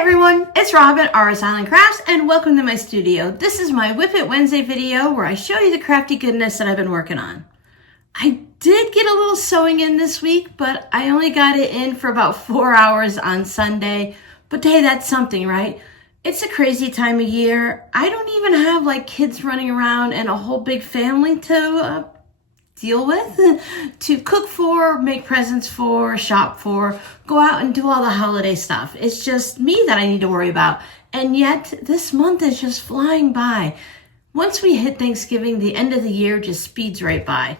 Everyone, it's Robin, RS Island Crafts, and welcome to my studio. This is my Whip It Wednesday video where I show you the crafty goodness that I've been working on. I did get a little sewing in this week, but I only got it in for about 4 hours on Sunday. But hey, that's something, right? It's a crazy time of year. I don't even have like kids running around and a whole big family to deal with, to cook for, make presents for, shop for, go out and do all the holiday stuff. It's just me that I need to worry about. And yet this month is just flying by. Once we hit Thanksgiving, the end of the year just speeds right by.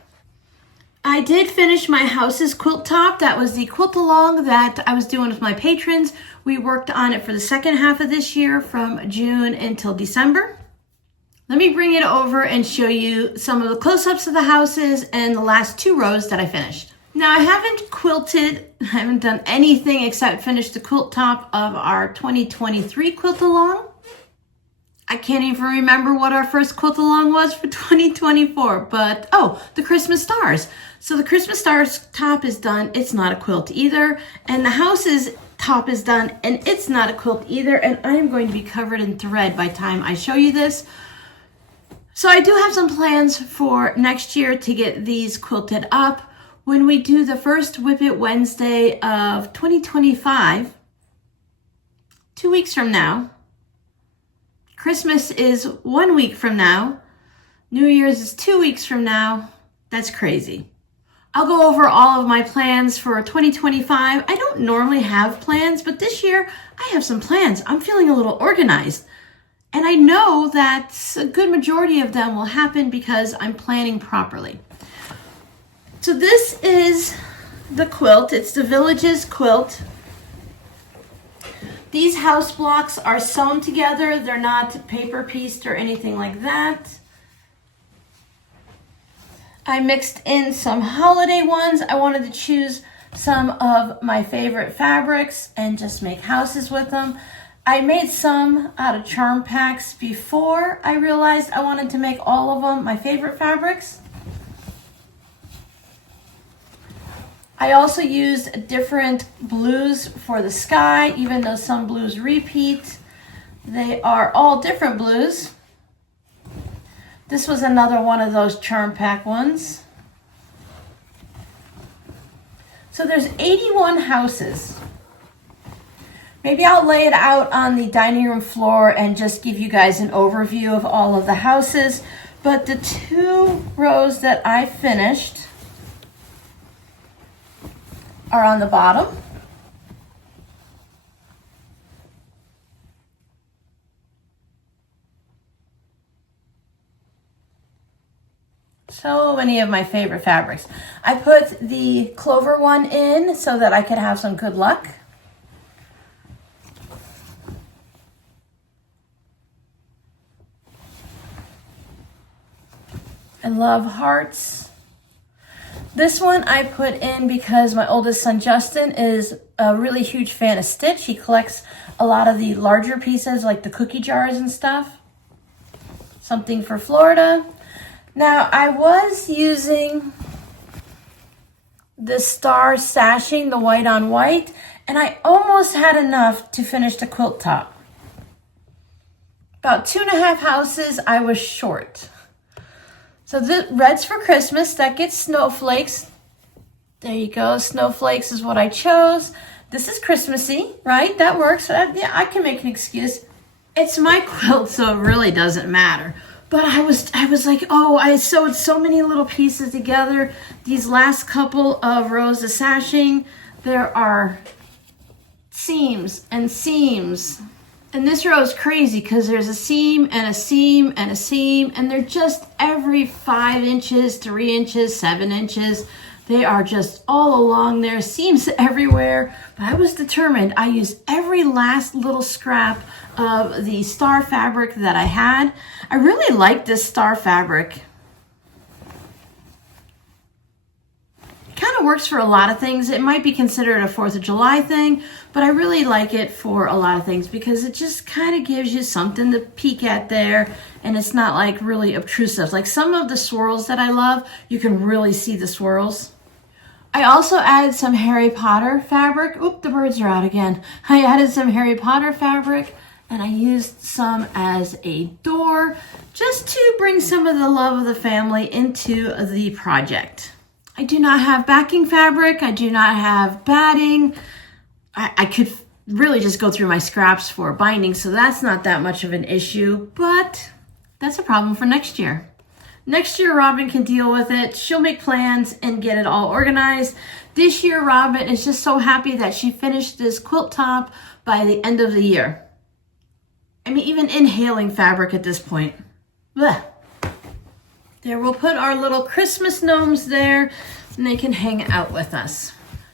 I did finish my house's quilt top. That was the quilt along that I was doing with my patrons. We worked on it for the second half of this year from June until December. Let me bring it over and show you some of the close-ups of the houses and the last 2 rows that I finished. Now, I haven't quilted, I haven't done anything except finish the quilt top of our 2023 quilt along. I can't even remember what our first quilt along was for 2024, but the Christmas stars. So the Christmas stars top is done. It's not a quilt either. And the house's top is done and it's not a quilt either. And I am going to be covered in thread by the time I show you this. So I do have some plans for next year to get these quilted up. When we do the first Whip It Wednesday of 2025, 2 weeks from now, Christmas is 1 week from now, New Year's is 2 weeks from now. That's crazy. I'll go over all of my plans for 2025. I don't normally have plans, but this year I have some plans. I'm feeling a little organized. And I know that a good majority of them will happen because I'm planning properly. So this is the quilt. It's the Villages quilt. These house blocks are sewn together. They're not paper pieced or anything like that. I mixed in some holiday ones. I wanted to choose some of my favorite fabrics and just make houses with them. I made some out of charm packs before I realized I wanted to make all of them my favorite fabrics. I also used different blues for the sky, even though some blues repeat. They are all different blues. This was another one of those charm pack ones. So there's 81 houses. Maybe I'll lay it out on the dining room floor and just give you guys an overview of all of the houses. But the 2 rows that I finished are on the bottom. So many of my favorite fabrics. I put the clover one in so that I could have some good luck. I love hearts. This one I put in because my oldest son Justin is a really huge fan of Stitch. He collects a lot of the larger pieces like the cookie jars and stuff. Something for Florida. Now I was using the star sashing, the white on white, and I almost had enough to finish the quilt top. About 2.5 houses I was short. So the red's for Christmas. That gets snowflakes. There you go. Snowflakes is what I chose. This is Christmassy, right? That works. Yeah, I can make an excuse. It's my quilt, so it really doesn't matter. But I was like, I sewed so many little pieces together. These last couple of rows of sashing, there are seams and seams. And this row is crazy because there's a seam and a seam and a seam, and they're just every 5 inches, 3 inches, 7 inches. They are just all along there, seams everywhere. But I was determined. I used every last little scrap of the star fabric that I had. I really like this star fabric. Kind of works for a lot of things. It might be considered a 4th of July thing, but I really like it for a lot of things because it just kind of gives you something to peek at there, and it's not like really obtrusive. Like some of the swirls that I love, you can really see the swirls. I also added some Harry Potter fabric. Oop, the birds are out again. I added some Harry Potter fabric and I used some as a door just to bring some of the love of the family into the project. I do not have backing fabric. I do not have batting. I could really just go through my scraps for binding, so that's not that much of an issue, but that's a problem for next year. Next year, Robin can deal with it. She'll make plans and get it all organized. This year, Robin is just so happy that she finished this quilt top by the end of the year. I mean, even inhaling fabric at this point. Blech. There, we'll put our little Christmas gnomes there and they can hang out with us.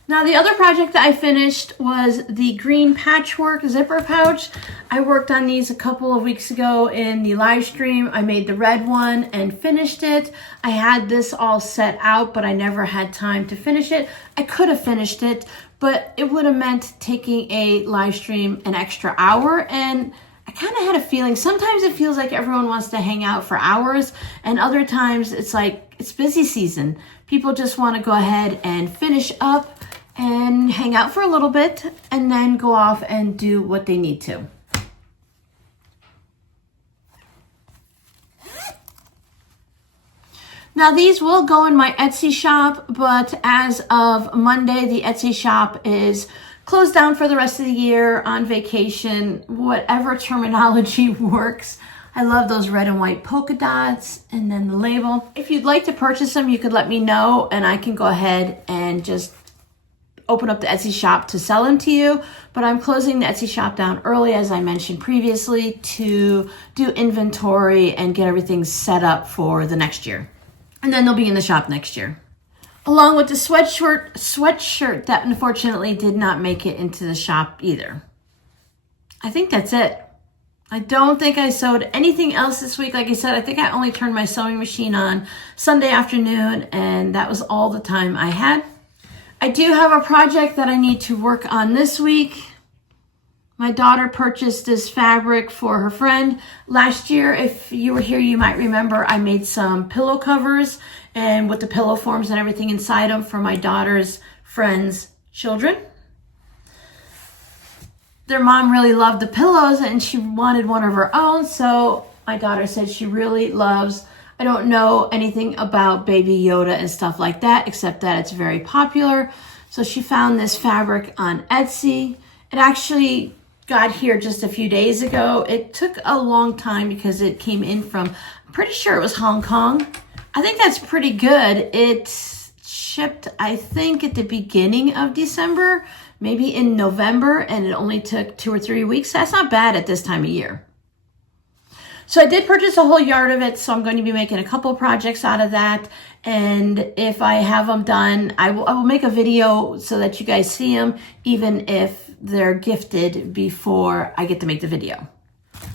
Now, the other project that I finished was the green patchwork zipper pouch. I worked on these a couple of weeks ago in the live stream. I made the red one and finished it. I had this all set out, but I never had time to finish it. I could have finished it, but it would have meant taking a live stream an extra hour, and I kind of had a feeling, sometimes it feels like everyone wants to hang out for hours, and other times it's like, it's busy season. People just want to go ahead and finish up and hang out for a little bit and then go off and do what they need to. Now these will go in my Etsy shop, but as of Monday, the Etsy shop is closed down for the rest of the year, on vacation, whatever terminology works. I love those red and white polka dots and then the label. If you'd like to purchase them, you could let me know and I can go ahead and just open up the Etsy shop to sell them to you. But I'm closing the Etsy shop down early, as I mentioned previously, to do inventory and get everything set up for the next year. And then they'll be in the shop next year. Along with the sweatshirt that unfortunately did not make it into the shop either. I think that's it. I don't think I sewed anything else this week. Like I said, I think I only turned my sewing machine on Sunday afternoon, and that was all the time I had. I do have a project that I need to work on this week. My daughter purchased this fabric for her friend. Last year, if you were here, you might remember I made some pillow covers and with the pillow forms and everything inside them for my daughter's friends' children. Their mom really loved the pillows and she wanted one of her own, so my daughter said she really loves, I don't know anything about Baby Yoda and stuff like that, except that it's very popular. So she found this fabric on Etsy. It actually got here just a few days ago. It took a long time because it came in from, I'm pretty sure it was Hong Kong. I think that's pretty good. It shipped, I think, at the beginning of December, maybe in November, and it only took 2 or 3 weeks. That's not bad at this time of year. So I did purchase a whole yard of it, so I'm going to be making a couple projects out of that. And if I have them done, I will make a video so that you guys see them, even if they're gifted before I get to make the video.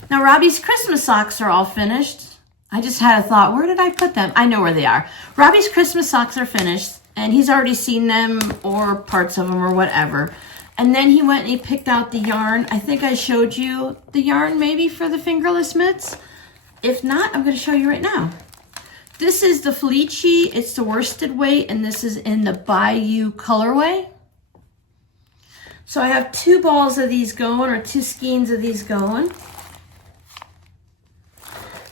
Now, Robbie's Christmas socks are all finished. I just had a thought, where did I put them? I know where they are. Robbie's Christmas socks are finished, and he's already seen them or parts of them or whatever. And then he went and he picked out the yarn. I think I showed you the yarn maybe for the fingerless mitts. If not, I'm going to show you right now. This is the Felici. It's the worsted weight, and this is in the Bayou colorway. So I have 2 balls of these going, or 2 skeins of these going.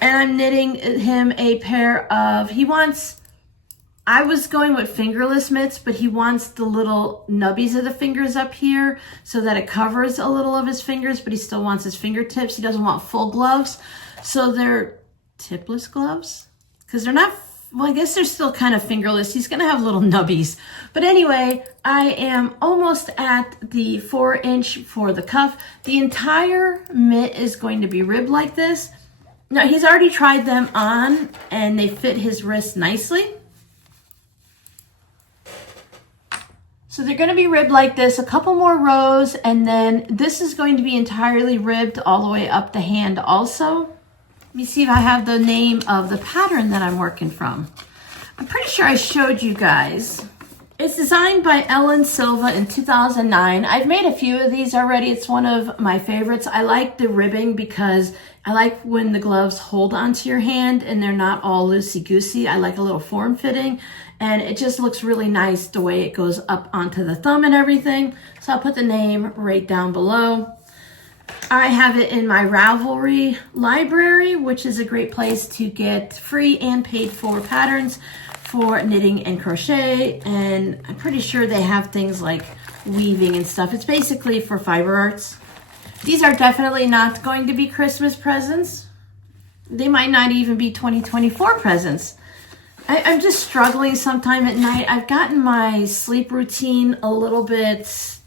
And I'm knitting him a pair of, I was going with fingerless mitts, but he wants the little nubbies of the fingers up here so that it covers a little of his fingers, but he still wants his fingertips. He doesn't want full gloves. So they're tipless gloves because they're not, well, I guess they're still kind of fingerless. He's going to have little nubbies. But anyway, I am almost at the 4-inch for the cuff. The entire mitt is going to be ribbed like this. Now, he's already tried them on and they fit his wrist nicely. So they're going to be ribbed like this, a couple more rows, and then this is going to be entirely ribbed all the way up the hand also. Let me see if I have the name of the pattern that I'm working from. I'm pretty sure I showed you guys. It's designed by Ellen Silva in 2009. I've made a few of these already. It's one of my favorites. I like the ribbing because I like when the gloves hold onto your hand and they're not all loosey-goosey. I like a little form-fitting. and it just looks really nice the way it goes up onto the thumb and everything. So I'll put the name right down below. I have it in my Ravelry library, which is a great place to get free and paid for patterns for knitting and crochet, and I'm pretty sure they have things like weaving and stuff. It's basically for fiber arts. These are definitely not going to be Christmas presents. They might not even be 2024 presents. I'm just struggling sometime at night. I've gotten my sleep routine a little bit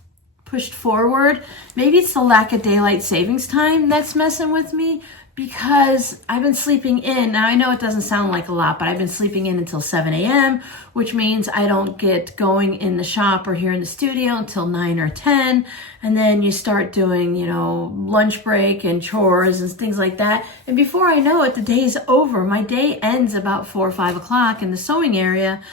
pushed forward. Maybe it's the lack of daylight savings time that's messing with me, because I've been sleeping in. Now I know it doesn't sound like a lot, but I've been sleeping in until 7 a.m., which means I don't get going in the shop or here in the studio until 9 or 10. And then you start doing, lunch break and chores and things like that. And before I know it, the day's over. My day ends about 4 or 5 o'clock in the sewing area.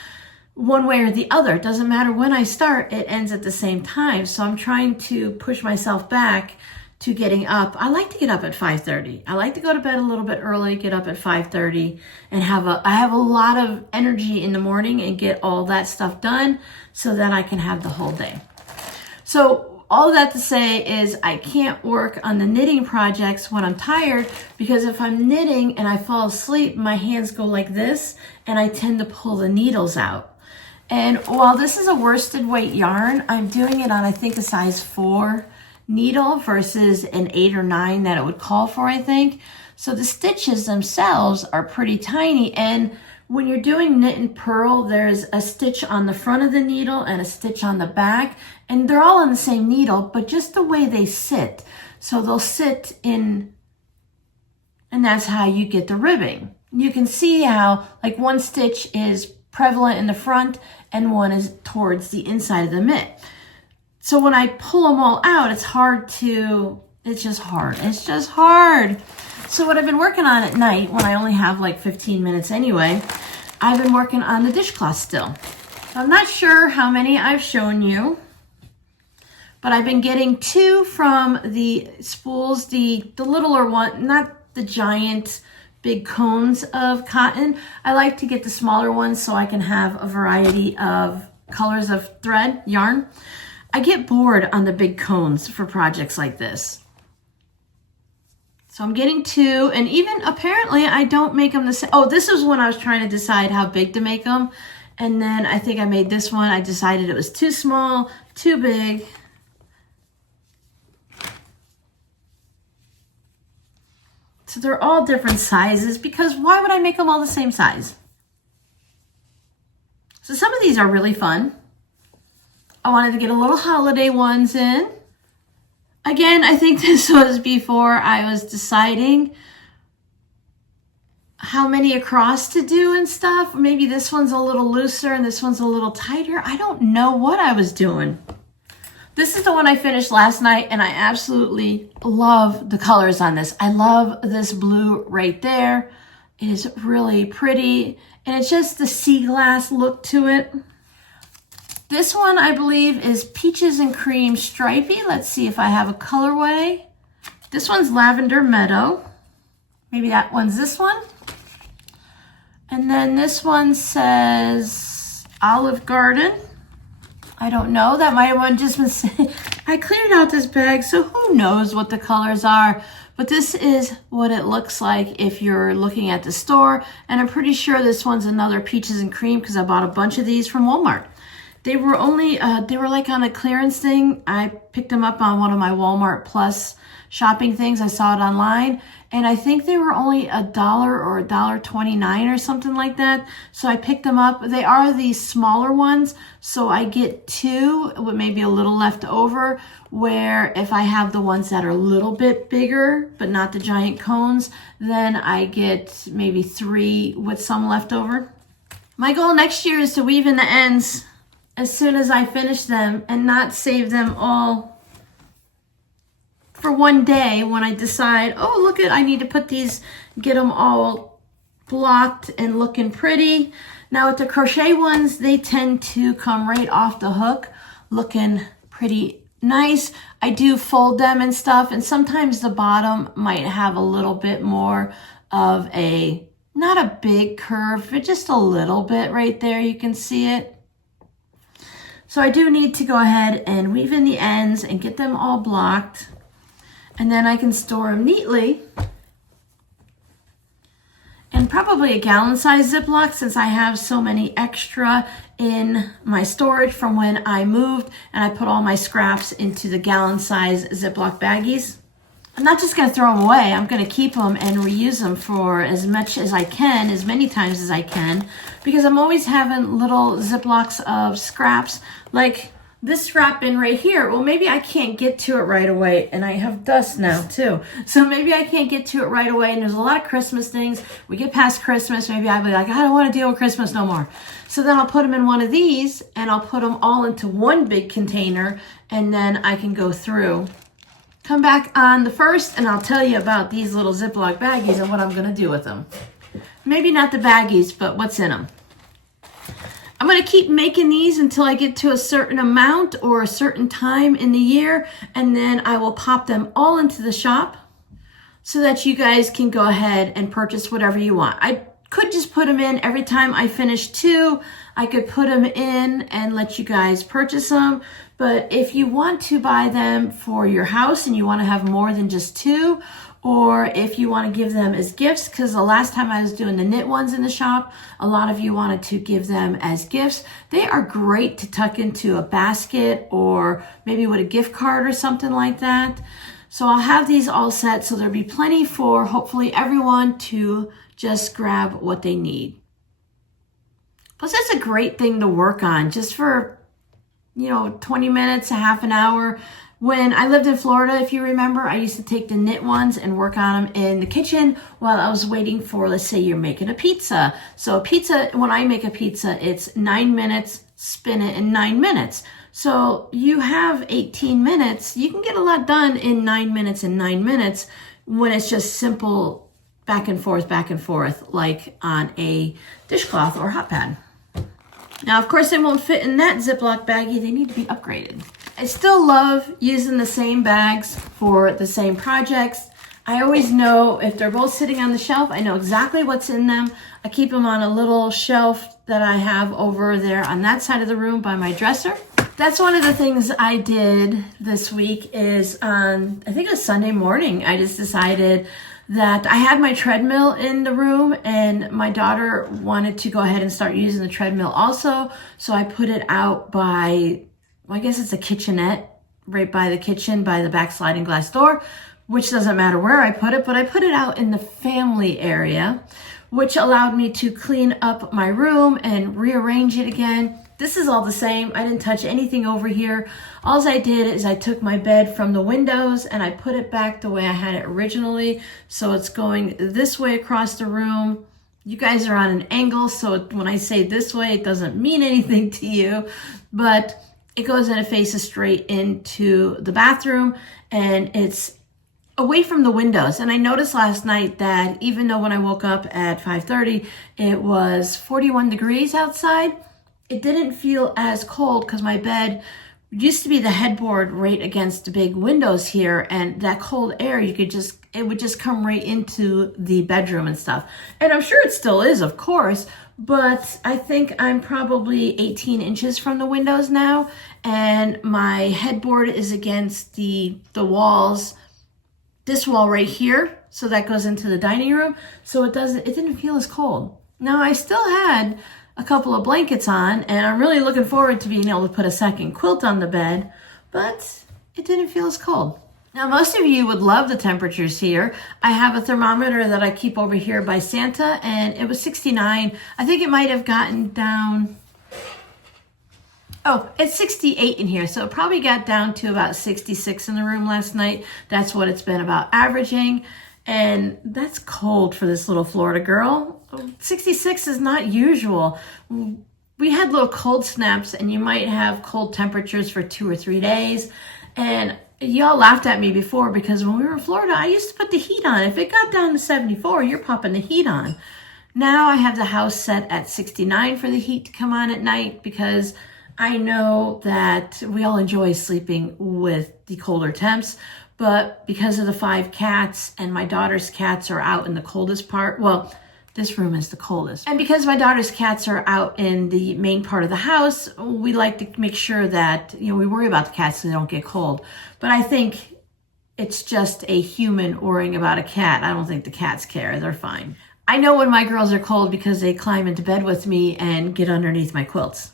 One way or the other, it doesn't matter when I start, it ends at the same time. So I'm trying to push myself back to getting up. I like to get up at 5:30. I like to go to bed a little bit early, get up at 5:30, and I have a lot of energy in the morning and get all that stuff done so that I can have the whole day. So all that to say is I can't work on the knitting projects when I'm tired, because if I'm knitting and I fall asleep, my hands go like this and I tend to pull the needles out. And while this is a worsted weight yarn, I'm doing it on, I think, a size 4 needle versus an 8 or 9 that it would call for, I think. So the stitches themselves are pretty tiny, and when you're doing knit and purl, there's a stitch on the front of the needle and a stitch on the back, and they're all on the same needle, but just the way they sit. So they'll sit in, and that's how you get the ribbing. You can see how like one stitch is prevalent in the front and one is towards the inside of the mitt. So when I pull them all out, it's just hard. So what I've been working on at night, when I only have like 15 minutes anyway, I've been working on the dishcloth still. I'm not sure how many I've shown you, but I've been getting 2 from the spools, the littler one, not the giant big cones of cotton. I like to get the smaller ones so I can have a variety of colors of thread, yarn. I get bored on the big cones for projects like this. So I'm getting 2, and even apparently I don't make them the same. Oh, this was when I was trying to decide how big to make them. And then I think I made this one. I decided it was too small, too big. So they're all different sizes, because why would I make them all the same size? So some of these are really fun. I wanted to get a little holiday ones in. Again, I think this was before I was deciding how many across to do and stuff. Maybe this one's a little looser and this one's a little tighter. I don't know what I was doing. This is the one I finished last night, and I absolutely love the colors on this. I love this blue right there. It is really pretty, and it's just the sea glass look to it. This one, I believe, is Peaches and Cream Stripey. Let's see if I have a colorway. This one's Lavender Meadow. Maybe that one's this one. And then this one says Olive Garden. I don't know. That might have just been... I cleared out this bag, so who knows what the colors are. But this is what it looks like if you're looking at the store. And I'm pretty sure this one's another Peaches and Cream, because I bought a bunch of these from Walmart. They were only, they were like on a clearance thing. I picked them up on one of my Walmart Plus shopping things. I saw it online, and I think they were only $1 or $1.29 or something like that. So I picked them up. They are the smaller ones, so I get 2 with maybe a little left over, where if I have the ones that are a little bit bigger, but not the giant cones, then I get maybe 3 with some left over. My goal next year is to weave in the ends as soon as I finish them, and not save them all for one day when I decide, oh, look I need to put these, get them all blocked and looking pretty. Now with the crochet ones, they tend to come right off the hook looking pretty nice. I do fold them and stuff, and sometimes the bottom might have a little bit more of a Not a big curve, but just a little bit right there. You can see it. So I do need to go ahead and weave in the ends and get them all blocked. And then I can store them neatly in probably a gallon size Ziploc, since I have so many extra in my storage from when I moved and I put all my scraps into the gallon size Ziploc baggies. I'm not just gonna throw them away. I'm gonna keep them and reuse them for as much as I can, as many times as I can, because I'm always having little Ziplocs of scraps, like this scrap bin right here. Well, maybe I can't get to it right away, and I have dust now too. So maybe I can't get to it right away, and there's a lot of Christmas things. We get past Christmas, maybe I'll be like, I don't want to deal with Christmas no more. So then I'll put them in one of these, and I'll put them all into one big container, and then I can go through. Come back on the 1st, and I'll tell you about these little Ziploc baggies and what I'm gonna do with them. Maybe not the baggies, but what's in them. I'm going to keep making these until I get to a certain amount or a certain time in the year, and then I will pop them all into the shop so that you guys can go ahead and purchase whatever you want. I could just put them in every time I finish 2. I could put them in and let you guys purchase them, but if you want to buy them for your house and you want to have more than just 2, or if you want to give them as gifts, because the last time I was doing the knit ones in the shop, a lot of you wanted to give them as gifts. They are great to tuck into a basket or maybe with a gift card or something like that. So I'll have these all set, so there'll be plenty for hopefully everyone to just grab what they need. Plus, that's a great thing to work on just for, 20 minutes, a half an hour. When I lived in Florida, if you remember, I used to take the knit ones and work on them in the kitchen while I was waiting for, let's say you're making a pizza. So a pizza, when I make a pizza, it's 9 minutes, spin it in 9 minutes. So you have 18 minutes. You can get a lot done in 9 minutes and 9 minutes when it's just simple back and forth, like on a dishcloth or hot pad. Now, of course, they won't fit in that Ziploc baggie. They need to be upgraded. I still love using the same bags for the same projects. I always know if they're both sitting on the shelf, I know exactly what's in them. I keep them on a little shelf that I have over there on that side of the room by my dresser. That's one of the things I did this week is on, I think it was Sunday morning, I just decided that I had my treadmill in the room and my daughter wanted to go ahead and start using the treadmill also. So I put it out by, I guess it's a kitchenette right by the kitchen, by the back sliding glass door, which doesn't matter where I put it, but I put it out in the family area, which allowed me to clean up my room and rearrange it again. This is all the same. I didn't touch anything over here. All I did is I took my bed from the windows and I put it back the way I had it originally. So it's going this way across the room. You guys are on an angle, so when I say this way, it doesn't mean anything to you, but it goes and it faces straight into the bathroom and it's away from the windows. And I noticed last night that even though when I woke up at 5:30, it was 41 degrees outside, it didn't feel as cold because my bed used to be the headboard right against the big windows here, and that cold air, it would just come right into the bedroom and stuff. And I'm sure it still is, of course, but I think I'm probably 18 inches from the windows now, and my headboard is against the walls, this wall right here, so that goes into the dining room, so it didn't feel as cold. Now, I still had a couple of blankets on, and I'm really looking forward to being able to put a second quilt on the bed, but it didn't feel as cold. Now, most of you would love the temperatures here. I have a thermometer that I keep over here by Santa, and it was 69. I think it might have gotten down, it's 68 in here, so it probably got down to about 66 in the room last night. That's what it's been about averaging, and that's cold for this little Florida girl. 66 is not usual. We had little cold snaps, and you might have cold temperatures for 2 or 3 days. And y'all laughed at me before because when we were in Florida, I used to put the heat on. If it got down to 74, you're popping the heat on. Now I have the house set at 69 for the heat to come on at night because I know that we all enjoy sleeping with the colder temps. But because of the 5 cats and my daughter's cats are out in the coldest part, well, This room is the coldest. And because my daughter's cats are out in the main part of the house, we like to make sure that, we worry about the cats so they don't get cold. But I think it's just a human worrying about a cat. I don't think the cats care. They're fine. I know when my girls are cold because they climb into bed with me and get underneath my quilts.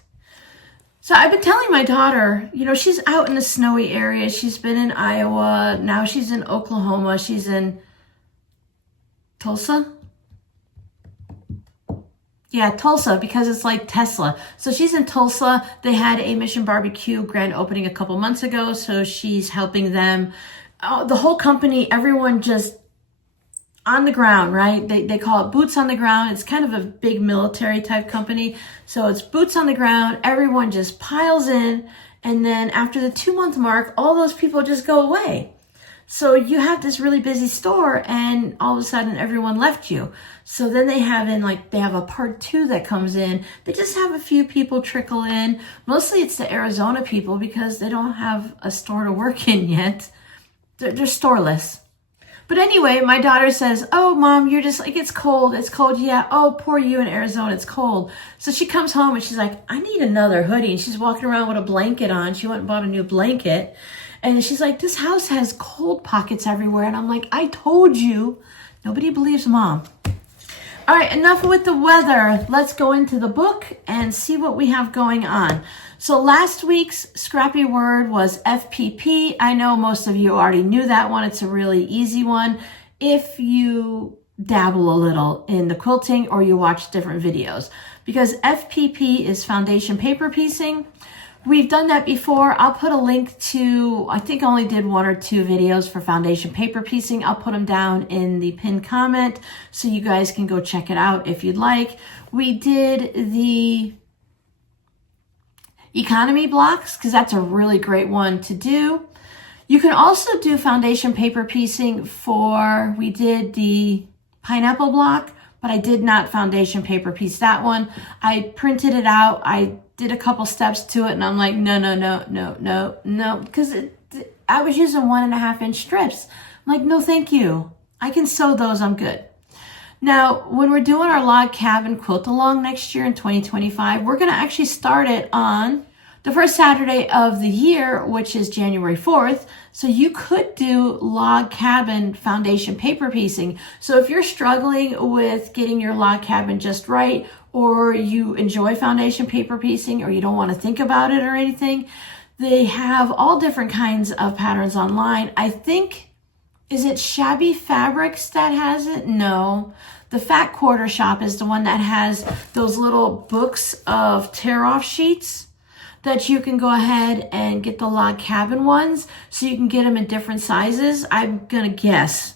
So I've been telling my daughter, she's out in the snowy area. She's been in Iowa. Now she's in Oklahoma. She's in Tulsa. Yeah, Tulsa, because it's like Tesla. So she's in Tulsa. They had a Mission Barbecue grand opening a couple months ago, so she's helping them. The whole company, everyone just on the ground, right? They call it boots on the ground. It's kind of a big military type company. So it's boots on the ground. Everyone just piles in. And then after the 2-month mark, all those people just go away. So you have this really busy store and all of a sudden everyone left you. So then they have a part 2 that comes in. They just have a few people trickle in. Mostly it's the Arizona people because they don't have a store to work in yet. They're storeless. But anyway, my daughter says, "Oh, Mom, you're just it's cold. It's cold." Yeah. "Oh, poor you in Arizona. It's cold." So she comes home and she's like, "I need another hoodie." And she's walking around with a blanket on. She went and bought a new blanket. And she's like, "This house has cold pockets everywhere." And I'm like, "I told you." Nobody believes Mom. All right, enough with the weather. Let's go into the book and see what we have going on. So last week's scrappy word was FPP. I know most of you already knew that one. It's a really easy one if you dabble a little in the quilting or you watch different videos, because FPP is foundation paper piecing. We've done that before. I'll put a link to, I think I only did 1 or 2 videos for foundation paper piecing. I'll put them down in the pinned comment so you guys can go check it out if you'd like. We did the economy blocks because that's a really great one to do. You can also do foundation paper piecing we did the pineapple block, but I did not foundation paper piece that one. I printed it out. I did a couple steps to it and I'm like, no, because I was using 1.5 inch strips. I'm like, no, thank you. I can sew those, I'm good. Now, when we're doing our log cabin quilt along next year in 2025, we're gonna actually start it on the first Saturday of the year, which is January 4th. So you could do log cabin foundation paper piecing. So if you're struggling with getting your log cabin just right, or you enjoy foundation paper piecing, or you don't want to think about it or anything, they have all different kinds of patterns online. I think, is it Shabby Fabrics that has it? No. The Fat Quarter Shop is the one that has those little books of tear-off sheets that you can go ahead and get the log cabin ones, so you can get them in different sizes. I'm gonna guess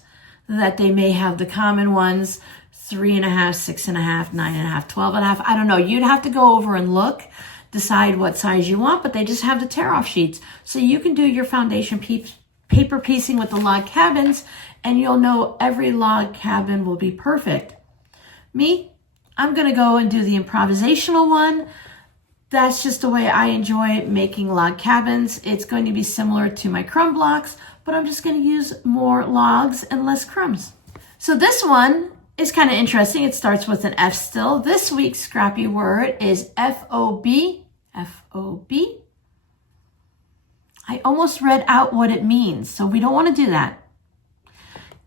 that they may have the common ones, 3.5, 6.5, 9.5, 12.5. I don't know. You'd have to go over and look, decide what size you want, but they just have the tear-off sheets. So you can do your foundation paper piecing with the log cabins, and you'll know every log cabin will be perfect. Me, I'm gonna go and do the improvisational one. That's just the way I enjoy making log cabins. It's going to be similar to my crumb blocks, but I'm just going to use more logs and less crumbs. So this one is kind of interesting. It starts with an F still. This week's scrappy word is FOB. FOB. I almost read out what it means, so we don't want to do that.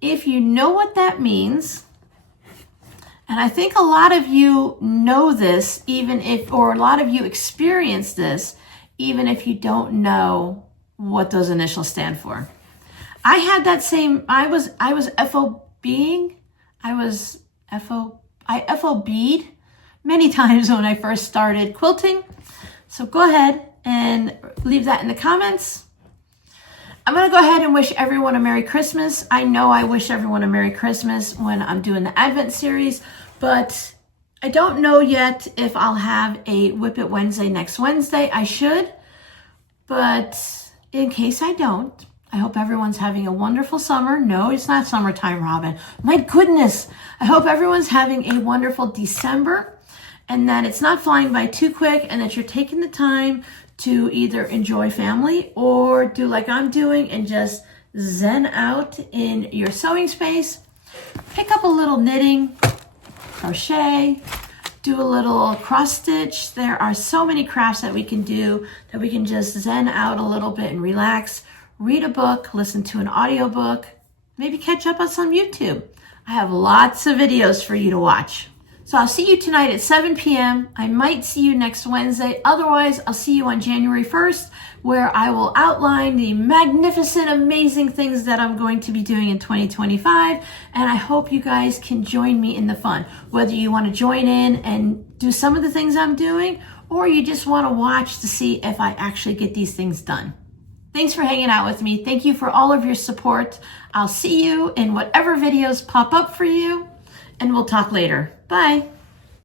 If you know what that means, and I think a lot of you know this, or a lot of you experience this, even if you don't know what those initials stand for. I had that same, I was FOBing. I FOB'd many times when I first started quilting. So go ahead and leave that in the comments. I'm going to go ahead and wish everyone a Merry Christmas. I know I wish everyone a Merry Christmas when I'm doing the Advent series, but I don't know yet if I'll have a WiP It Wednesday next Wednesday. I should, but in case I don't, I hope everyone's having a wonderful summer. No, it's not summertime, Robin. My goodness. I hope everyone's having a wonderful December and that it's not flying by too quick and that you're taking the time to either enjoy family or do like I'm doing and just zen out in your sewing space. Pick up a little knitting, crochet, do a little cross stitch. There are so many crafts that we can do that we can just zen out a little bit and relax, read a book, listen to an audiobook, maybe catch up on some YouTube. I have lots of videos for you to watch. So I'll see you tonight at 7 p.m. I might see you next Wednesday. Otherwise, I'll see you on January 1st, where I will outline the magnificent, amazing things that I'm going to be doing in 2025. And I hope you guys can join me in the fun. Whether you want to join in and do some of the things I'm doing, or you just want to watch to see if I actually get these things done. Thanks for hanging out with me. Thank you for all of your support. I'll see you in whatever videos pop up for you, and we'll talk later. Bye.